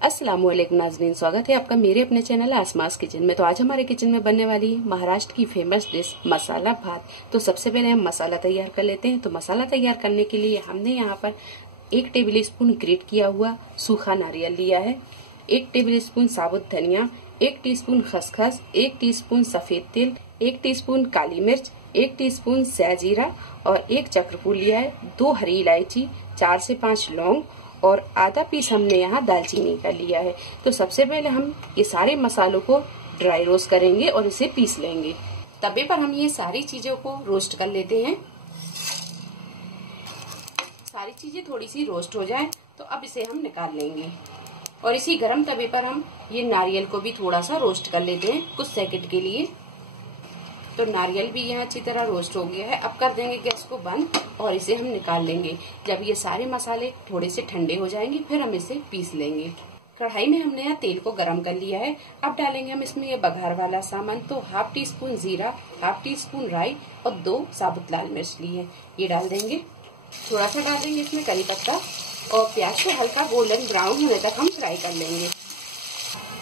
अस्सलामुअलैकुम नाज़रीन, स्वागत है आपका मेरे अपने चैनल आसमास किचन में। तो आज हमारे किचन में बनने वाली महाराष्ट्र की फेमस डिश मसाला भात। तो सबसे पहले हम मसाला तैयार कर लेते हैं। तो मसाला तैयार करने के लिए हमने यहाँ पर 1 टेबल स्पून ग्रेट किया हुआ सूखा नारियल लिया है, 1 टेबल स्पून साबुत धनिया, 1 टीस्पून खसखस, 1 टीस्पून सफेद तिल, 1 टीस्पून काली मिर्च, 1 टीस्पून सहजीरा और 1 चक्रफूल लिया है, 2 हरी इलायची, 4 से 5 लौंग और आधा पीस हमने यहाँ दालचीनी का लिया है। तो सबसे पहले हम ये सारे मसालों को ड्राई रोस्ट करेंगे और इसे पीस लेंगे। तवे पर हम ये सारी चीजों को रोस्ट कर लेते हैं। सारी चीजें थोड़ी सी रोस्ट हो जाए तो अब इसे हम निकाल लेंगे और इसी गरम तवे पर हम ये नारियल को भी थोड़ा सा रोस्ट कर लेते हैं कुछ सेकंड के लिए। तो नारियल भी यहाँ अच्छी तरह रोस्ट हो गया है। अब कर देंगे गैस को बंद और इसे हम निकाल लेंगे। जब ये सारे मसाले थोड़े से ठंडे हो जाएंगे फिर हम इसे पीस लेंगे। कढ़ाई में हमने यहाँ तेल को गरम कर लिया है। अब डालेंगे हम इसमें ये बघार वाला सामान। तो ½ टीस्पून जीरा, ½ टीस्पून राई और 2 साबुत लाल मिर्च ली है, ये डाल देंगे। थोड़ा सा डाल देंगे इसमें करी पत्ता और प्याज को हल्का गोल्डन ब्राउन होने तक हम फ्राई कर लेंगे।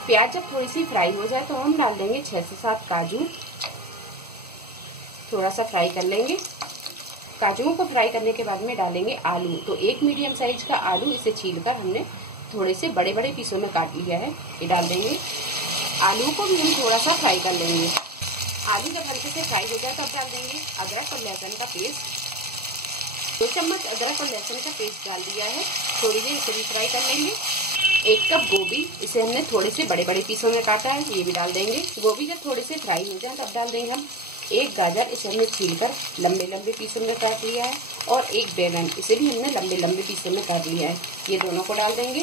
प्याज जब थोड़ी सी फ्राई हो जाए तो हम डाल देंगे 6 से 7 काजू, थोड़ा सा फ्राई कर लेंगे। काजुओं को फ्राई करने के बाद में डालेंगे आलू। तो 1 मीडियम साइज का आलू, इसे छीलकर हमने थोड़े से बड़े बड़े पीसों में काट लिया है, ये डाल देंगे। आलू को भी हम थोड़ा सा फ्राई कर लेंगे। आलू जब हल्के से फ्राई हो जाए तो अब डाल देंगे अदरक और लहसुन का पेस्ट। 2 चम्मच अदरक और लहसुन का पेस्ट डाल दिया है, थोड़ी देर इसे भी फ्राई कर लेंगे। 1 कप गोभी, इसे हमने थोड़े से बड़े बड़े पीसों में काटा है, ये भी डाल देंगे। गोभी जब थोड़े से फ्राई हो जाए तब डाल देंगे हम 1 गाजर, इसे हमने छीलकर लंबे लंबे पीसों में काट लिया है और 1 बैंगन, इसे भी हमने लंबे लंबे पीसों में काट लिया है, ये दोनों को डाल देंगे।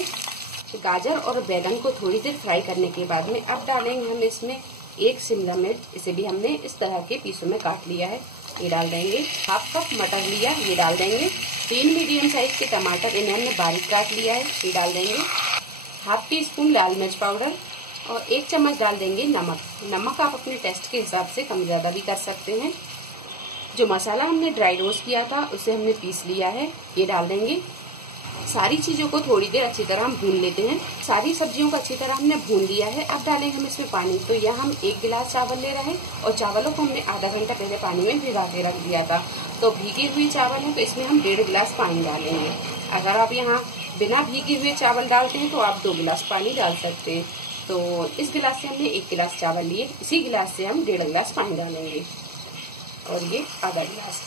गाजर और बैंगन को थोड़ी देर फ्राई करने के बाद में अब डालेंगे हम इसमें 1 शिमला मिर्च, इसे भी हमने इस तरह के पीसों में काट लिया है, ये डाल देंगे। ½ कप मटर लिया, ये डाल देंगे। 3 मीडियम साइज के टमाटर, इन्हें हमने बारीक काट लिया है, ये डाल देंगे। ½ टीस्पून लाल मिर्च पाउडर और 1 चम्मच डाल देंगे नमक। नमक आप अपने टेस्ट के हिसाब से कम ज्यादा भी कर सकते हैं। जो मसाला हमने ड्राई रोस्ट किया था उसे हमने पीस लिया है, ये डाल देंगे। सारी चीजों को थोड़ी देर अच्छी तरह हम भून लेते हैं। सारी सब्जियों को अच्छी तरह हमने भून लिया है। अब डालेंगे हम इसमें पानी। तो यहाँ हम 1 गिलास चावल ले रहे हैं और चावलों को हमने आधा घंटा पहले पानी में भिगा के रख दिया था। तो भीगी हुई चावल है तो इसमें हम 1.5 गिलास पानी डालेंगे। अगर आप यहाँ बिना भीगे हुए चावल डालते हैं तो आप 2 गिलास पानी डाल सकते हैं। तो इस गिलास से हमने 1 गिलास चावल लिए, इसी गिलास से हम 1.5 गिलास पानी डालेंगे और ये आधा गिलास।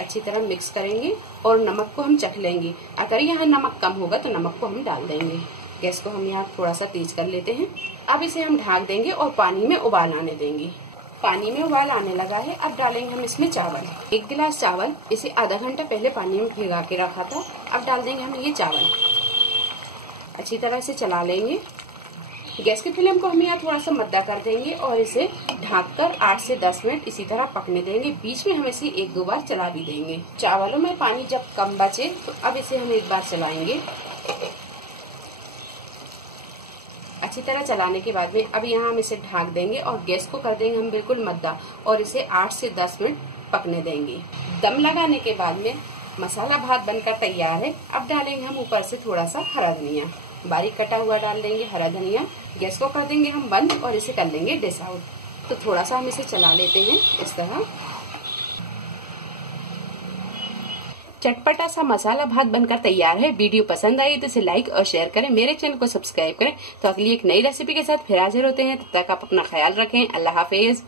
अच्छी तरह मिक्स करेंगे और नमक को हम चख लेंगे। अगर यहाँ नमक कम होगा तो नमक को हम डाल देंगे। गैस को हम यहाँ थोड़ा सा तेज कर लेते हैं। अब इसे हम ढक देंगे और पानी में उबाल आने देंगे। पानी में उबाल आने लगा है। अब डालेंगे हम इसमें चावल। 1 गिलास चावल, इसे आधा घंटा पहले पानी में भिगा के रखा था। अब डाल देंगे हम ये चावल, अच्छी तरह से चला लेंगे। गैस की फ्लेम को हम यहाँ थोड़ा सा मद्दा कर देंगे और इसे ढककर 8 से 10 मिनट इसी तरह पकने देंगे। बीच में हम इसे 1-2 बार चला भी देंगे। चावलों में पानी जब कम बचे तो अब इसे हम 1 बार चलाएंगे। अच्छी तरह चलाने के बाद में अब यहाँ हम इसे ढक देंगे और गैस को कर देंगे हम बिल्कुल मद्दा और इसे 8 से 10 मिनट पकने देंगे। दम लगाने के बाद में मसाला भात बनकर तैयार है। अब डालेंगे हम ऊपर से थोड़ा सा हरा धनिया, बारीक कटा हुआ डाल देंगे हरा धनिया। गैस को कर देंगे हम बंद और इसे कर लेंगे डिश आउट। तो थोड़ा सा हम इसे चला लेते हैं इस तरह। चटपटा सा मसाला भात बनकर तैयार है। वीडियो पसंद आई तो इसे लाइक और शेयर करें, मेरे चैनल को सब्सक्राइब करें। तो अगली एक नई रेसिपी के साथ फिर हाजिर होते हैं। तब तक आप अपना ख्याल रखें। अल्लाह हाफिज।